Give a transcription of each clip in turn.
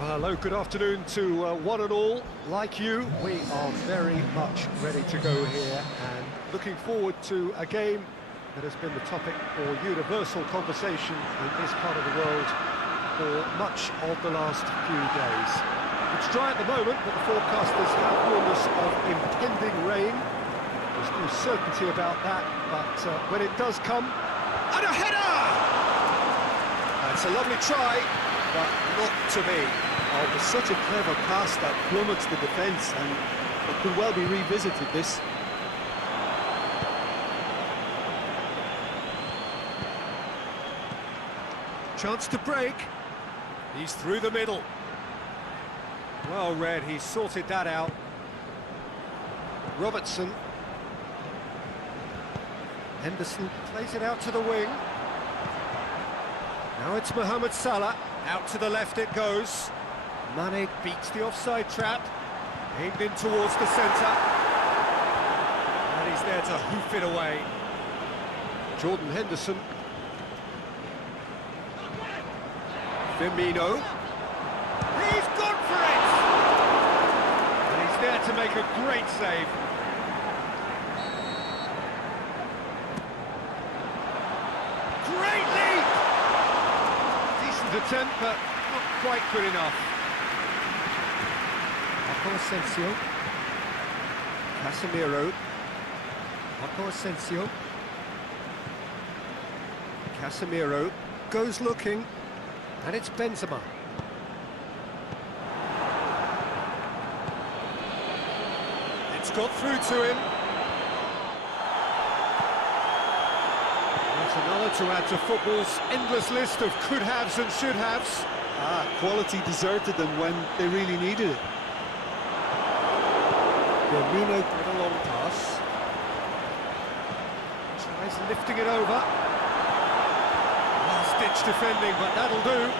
Hello, good afternoon to one and all. Like you, we are very much ready to go here and looking forward to a game that has been the topic for universal conversation in this part of the world for much of the last few days. It's dry at the moment, but the forecasters have warned us of impending rain. There's no certainty about that, but when it does come, and a header! That's a lovely try, but not to be. Oh, it was such a clever pass that plummets the defence, and it could well be revisited, this. Chance to break. He's through the middle. Well read, he sorted that out. Robertson. Henderson plays it out to the wing. Now it's Mohamed Salah. Out to the left it goes. Mane beats the offside trap. Aimed in towards the centre. And he's there to hoof it away. Jordan Henderson. Firmino. He's gone for it! And he's there to make a great save. Great leap! Decent attempt, but not quite good enough. Marco Asensio. Casemiro. Marco Asensio. Casemiro goes looking. And it's Benzema. It's got through to him. That's another to add to football's endless list of could-haves and should-haves. Quality deserted them when they really needed it. Firmino with a long pass. Tries lifting it over. Last-ditch defending, but that'll do.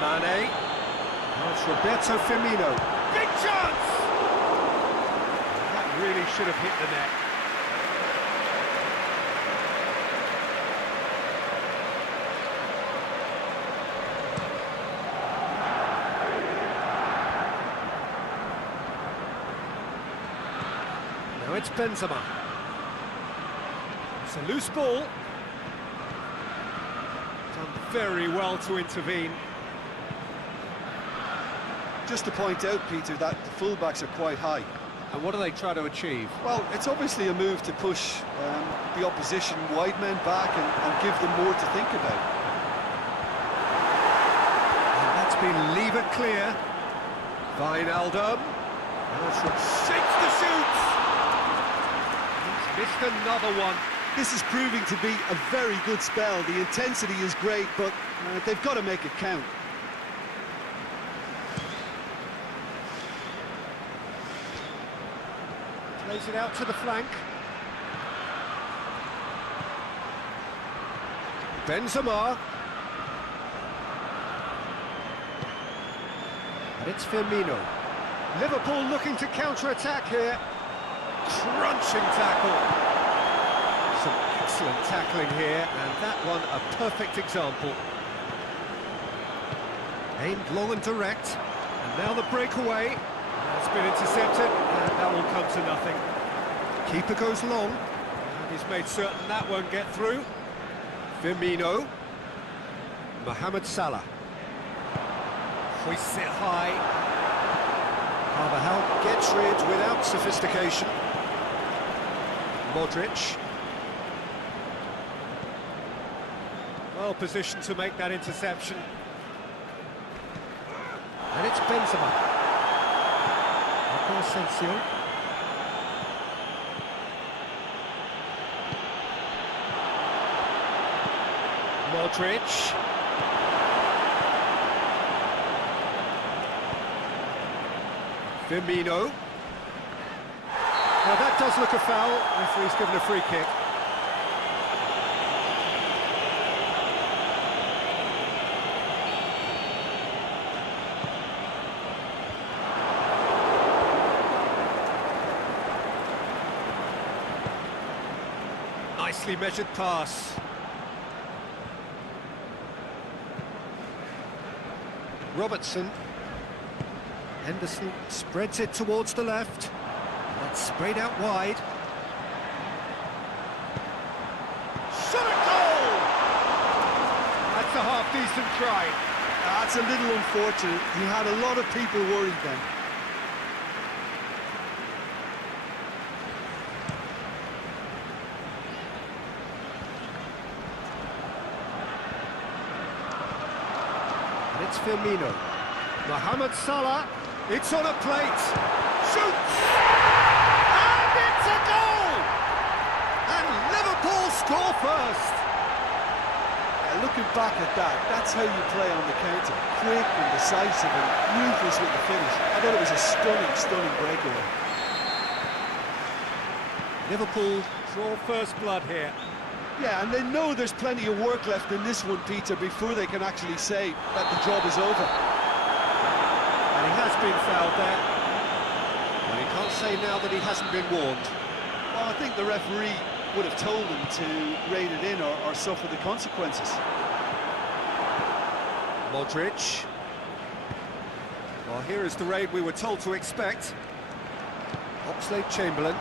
Mane. Now it's Roberto Firmino. Big chance! That really should have hit the net. Now it's Benzema. It's a loose ball. Done very well to intervene. Just to point out, Peter, that the fullbacks are quite high. And what do they try to achieve? Well, it's obviously a move to push the opposition wide men back and give them more to think about. And that's been levered clear. Wijnaldum. Shakes the shoot! He's missed another one. This is proving to be a very good spell. The intensity is great, but they've got to make it count. Plays it out to the flank. Benzema. And it's Firmino. Liverpool looking to counter-attack here. Crunching tackle. Some excellent tackling here, and that one a perfect example. Aimed long and direct, and now the breakaway. It's been intercepted, and that will come to nothing. Keeper goes long, and he's made certain that won't get through. Firmino. Mohamed Salah. Hoists it high. Carvajal gets rid without sophistication. Modric. Well positioned to make that interception. And it's Benzema. Marco Asensio. Modric. Firmino. Now that does look a foul. Referee's given a free kick. Nicely measured pass. Robertson. Henderson spreads it towards the left. That's sprayed out wide. Shot at goal! That's a half-decent try. That's a little unfortunate. He had a lot of people worried then. And it's Firmino. Mohamed Salah, it's on a plate. Shoots! And it's a goal! And Liverpool score first. Looking back at that, that's how you play on the counter. Quick and decisive and ruthless with the finish. I thought it was a stunning breakaway. Liverpool draw first blood here. Yeah, and they know there's plenty of work left in this one, Peter, before they can actually say that the job is over. And he has been fouled there. And he can't say now that he hasn't been warned. Well, I think the referee would have told him to rein it in or suffer the consequences. Modric. Well, here is the raid we were told to expect. Oxlade-Chamberlain.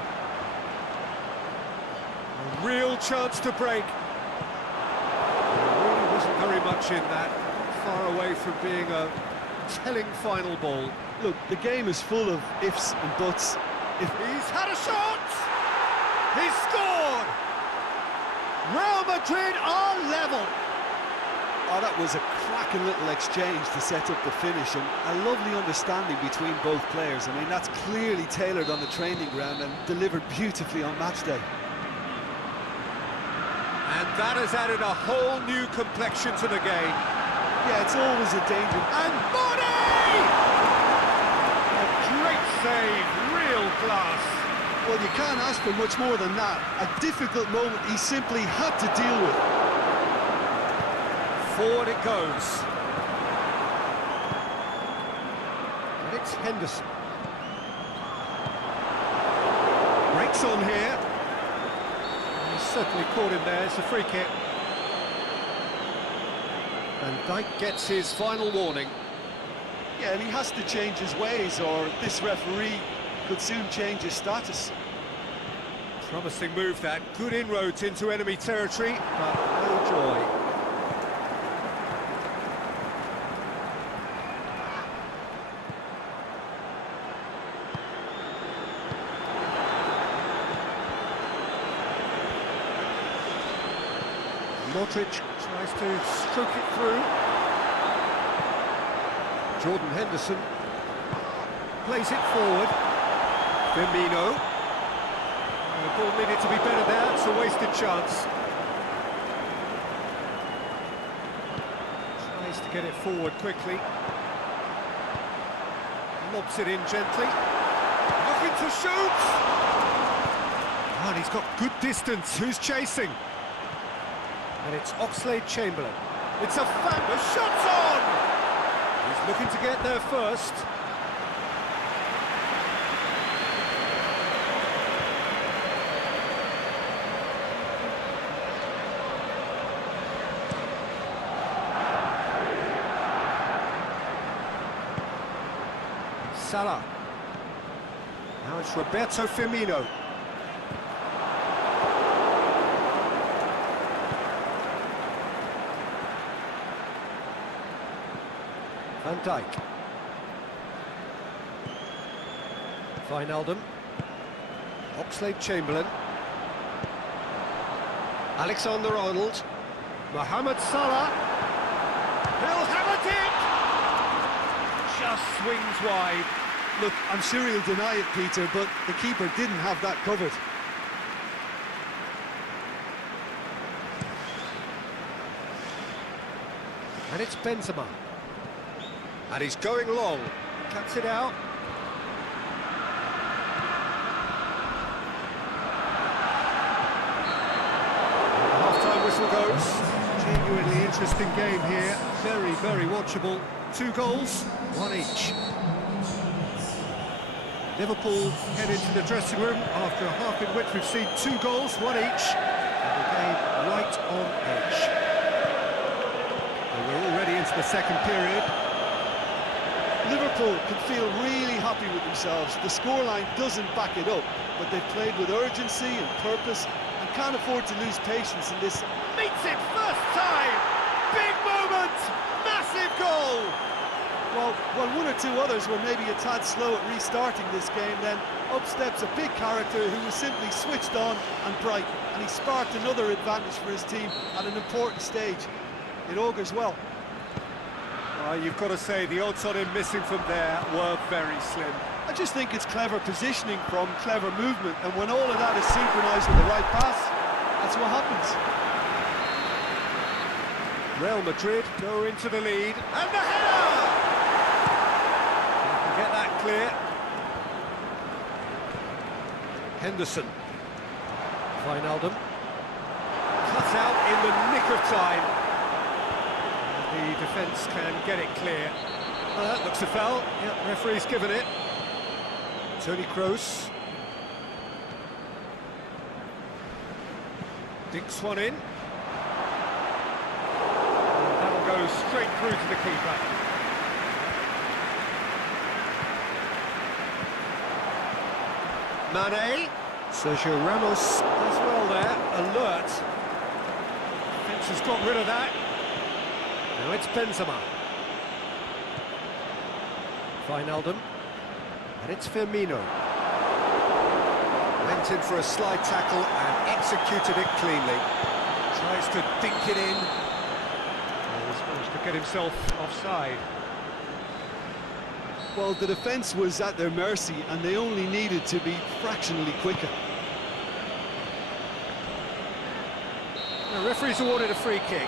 A real chance to break. There really wasn't very much in that. Far away from being a telling final ball. Look, the game is full of ifs and buts. If he's had a shot! He's scored! Real Madrid are level! Oh, that was a cracking little exchange to set up the finish, and a lovely understanding between both players. I mean, that's clearly tailored on the training ground and delivered beautifully on match day. And that has added a whole new complexion to the game. Yeah, it's always a danger. And Body! A great save, real class. Well, you can't ask for much more than that. A difficult moment he simply had to deal with. Forward it goes. And it's Henderson. Breaks on here. He's certainly caught him there, it's a free kick. Van Dijk gets his final warning. Yeah, and he has to change his ways, or this referee could soon change his status. Promising move that, good inroads into enemy territory, but no joy. Modric tries to stroke it through. Jordan Henderson plays it forward. Firmino. The ball needed to be better there, it's a wasted chance. Tries to get it forward quickly. Lobs it in gently. Looking to shoot! Oh, and he's got good distance. Who's chasing? And it's Oxlade-Chamberlain. It's a the shot's on! He's looking to get there first. Salah. Now it's Roberto Firmino. Van Dijk. Wijnaldum. Oxlade-Chamberlain. Alexander-Arnold. Mohamed Salah. He'll have it in! Just swings wide. Look, I'm sure he'll deny it, Peter, but the keeper didn't have that covered. And it's Benzema. And he's going long. Cuts it out. And the half-time whistle goes. Genuinely interesting game here. Very, very watchable. 2 goals, 1 each. Liverpool head into the dressing room after a half in which we've seen 2 goals, 1 each. And the game right on edge. And we're already into the second period. Liverpool Liverpool can feel really happy with themselves. The scoreline doesn't back it up, but they've played with urgency and purpose and can't afford to lose patience in this. Meets it first time! Big moment! Massive goal! Well, one or two others were maybe a tad slow at restarting this game, then up steps a big character who was simply switched on and bright, and he sparked another advantage for his team at an important stage. It augurs well. You've got to say, the odds on him missing from there were very slim. I just think it's clever positioning from clever movement, and when all of that is synchronised with the right pass, that's what happens. Real Madrid go into the lead, and the header! Get that clear. Henderson. Wijnaldum. Cut out in the nick of time. The defence can get it clear. That looks a foul. Yeah, referee's given it. Toni Kroos. Dinks one in. And that'll go straight through to the keeper. Mane. Sergio Ramos as well there. Alert. Defence has got rid of that. Now it's Benzema. Wijnaldum. And it's Firmino. Went in for a slide tackle and executed it cleanly. Tries to dink it in. He's managed to get himself offside. Well, the defence was at their mercy and they only needed to be fractionally quicker. The referee's awarded a free kick.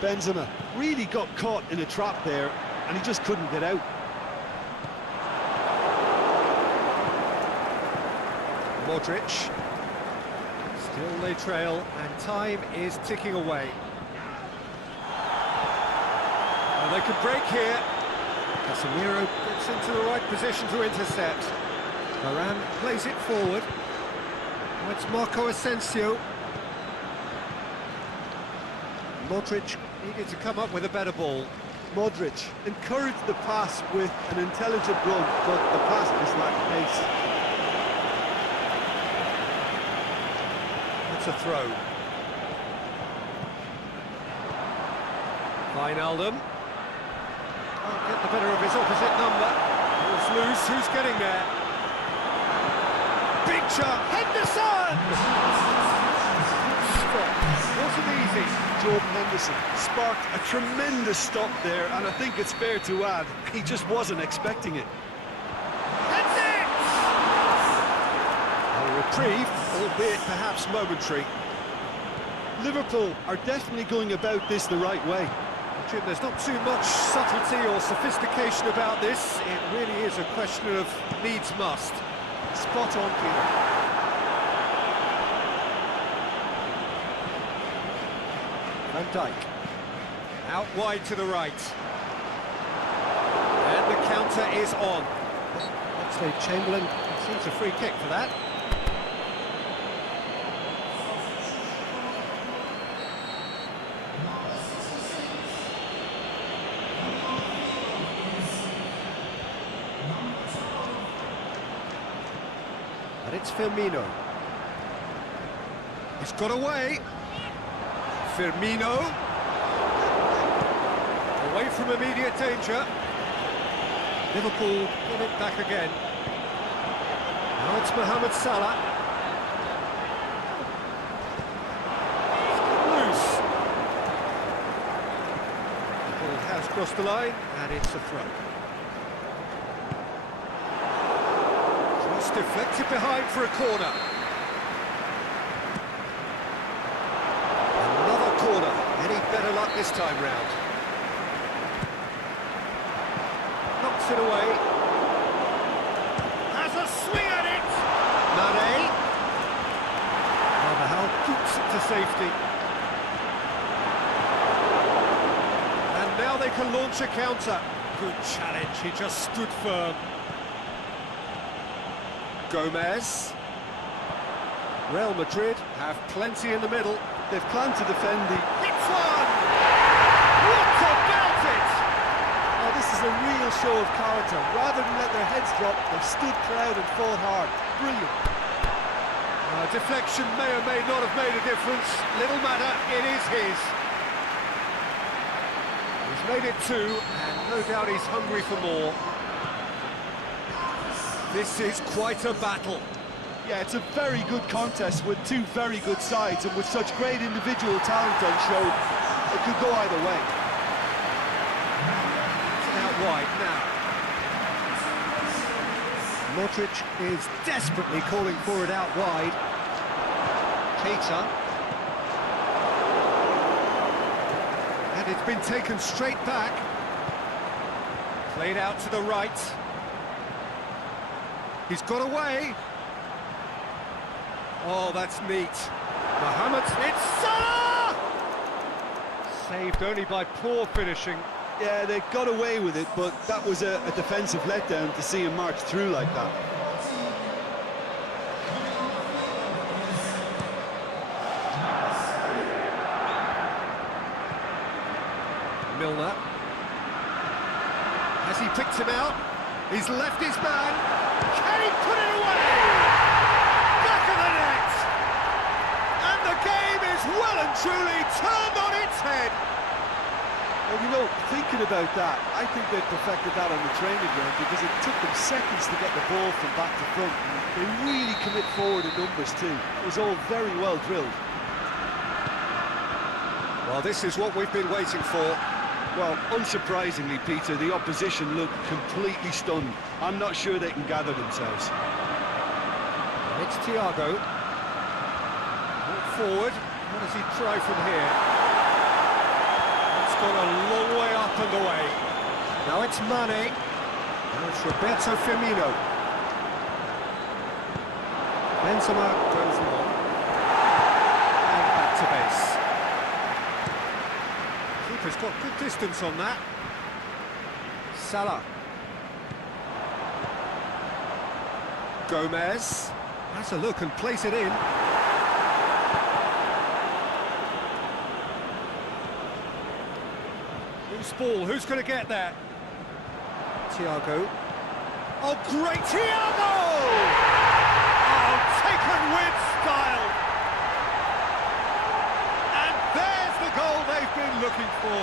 Benzema really got caught in a trap there and he just couldn't get out. Modric. Still they trail and time is ticking away. Well, they could break here. Casemiro gets into the right position to intercept. Varane plays it forward. Now it's Marco Asensio. Modric needed to come up with a better ball. Modric encouraged the pass with an intelligent run, but the pass just lacked pace. That's a throw. Wijnaldum. Can't get the better of his opposite number. Ball's loose, who's getting there? Big shot, Henderson! Wasn't easy. Jordan Henderson sparked a tremendous stop there, and I think it's fair to add, he just wasn't expecting it. That's it! A reprieve, albeit perhaps momentary. Liverpool are definitely going about this the right way. Jim, there's not too much subtlety or sophistication about this. It really is a question of needs must. Spot on, Peter. Van Dijk. Out wide to the right. And the counter is on. Oxlade-Chamberlain seems a free kick for that. And it's Firmino. He's got away. Firmino. Away from immediate danger. Liverpool get it back again. Now it's Mohamed Salah. It's loose. The ball has crossed the line, and it's a throw. Cross deflected behind for a corner. Another corner. Any better luck this time round? Knocks it away. Has a swing at it! Mane. Carvajal keeps it to safety. And now they can launch a counter. Good challenge, he just stood firm. Gomez. Real Madrid have plenty in the middle. They've planned to defend the... Hits one! What about it? Oh, this is a real show of character. Rather than let their heads drop, they've stood proud and fought hard. Brilliant. Deflection may or may not have made a difference. Little matter, it is his. He's made it two, and no doubt he's hungry for more. This is quite a battle. Yeah, it's a very good contest with two very good sides, and with such great individual talent on show, it could go either way. It's out wide now. Modric is desperately calling for it out wide. Keita. And it's been taken straight back. Played out to the right. He's got away. Oh, that's neat. Mohamed, it's Salah! Saved only by poor finishing. Yeah, they got away with it, but that was a defensive letdown to see him march through like that. Milner. Has he picked him out? He's left his man. Can he put it away? Back of the net! And the game is well and truly turned on its head. Well, you know, thinking about that, I think they perfected that on the training ground because it took them seconds to get the ball from back to front. They really commit forward in numbers too. It was all very well drilled. Well, this is what we've been waiting for. Well, unsurprisingly, Peter, the opposition looked completely stunned. I'm not sure they can gather themselves. It's Thiago. Walk forward. What does he try from here? It's gone a long way up and away. Now it's Mane. Now it's Roberto Firmino. Benzema goes long. And back to base. Keeper's got good distance on that. Salah. Gomez has a look and plays it in. Loose ball, who's going to get that? Thiago. Oh, great Thiago! Oh, taken with style. And there's the goal they've been looking for.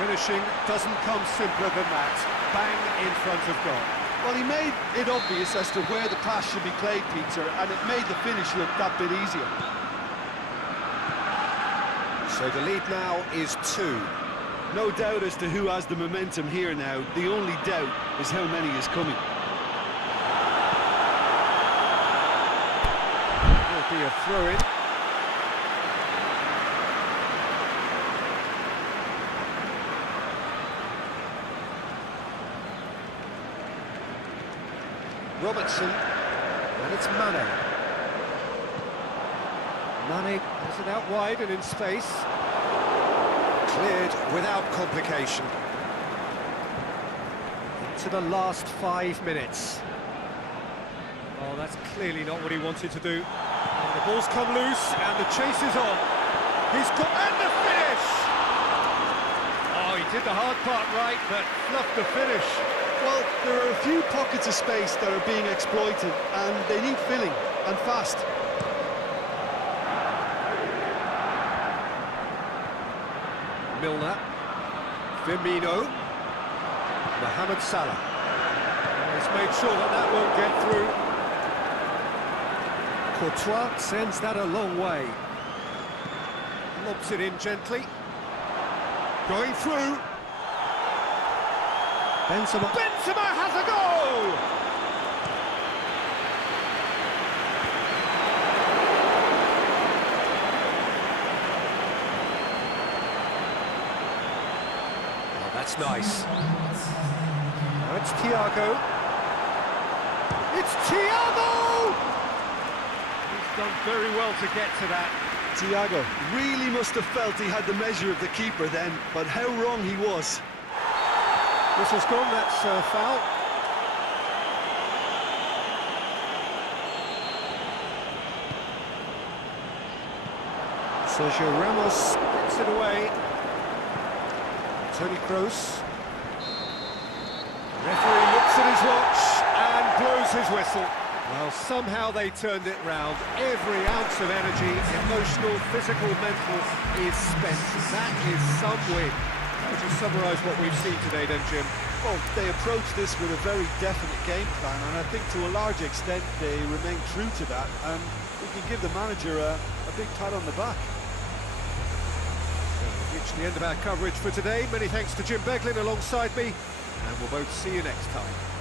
Finishing doesn't come simpler than that. Bang in front of goal. Well, he made it obvious as to where the pass should be played, Peter, and it made the finish look that bit easier. So the lead now is 2. No doubt as to who has the momentum here now. The only doubt is how many is coming. Will be a throw-in. Robertson, and it's Mane. Mane has it out wide and in space. Cleared without complication. Into the last 5 minutes. Oh, that's clearly not what he wanted to do. And the ball's come loose, and the chase is on. He's got... and the finish! Oh, he did the hard part right, but fluffed the finish. Well, there are a few pockets of space that are being exploited, and they need filling, and fast. Milner, Firmino, Mohamed Salah. He's made sure that that won't get through. Courtois sends that a long way. Lobs it in gently. Going through. Benzema has a goal! Oh, that's nice. Now it's Thiago. It's Thiago! He's done very well to get to that. Thiago really must have felt he had the measure of the keeper then, but how wrong he was. Whistle's gone, that's foul. Sergio Ramos gets it away. Toni Kroos. Referee looks at his watch and blows his whistle. Well, somehow they turned it round. Every ounce of energy, emotional, physical, mental, is spent. That is some win. How would you summarise what we've seen today then, Jim? Well, they approached this with a very definite game plan, and I think to a large extent they remain true to that, and we can give the manager a big pat on the back. So we've reached the end of our coverage for today. Many thanks to Jim Beglin alongside me, and we'll both see you next time.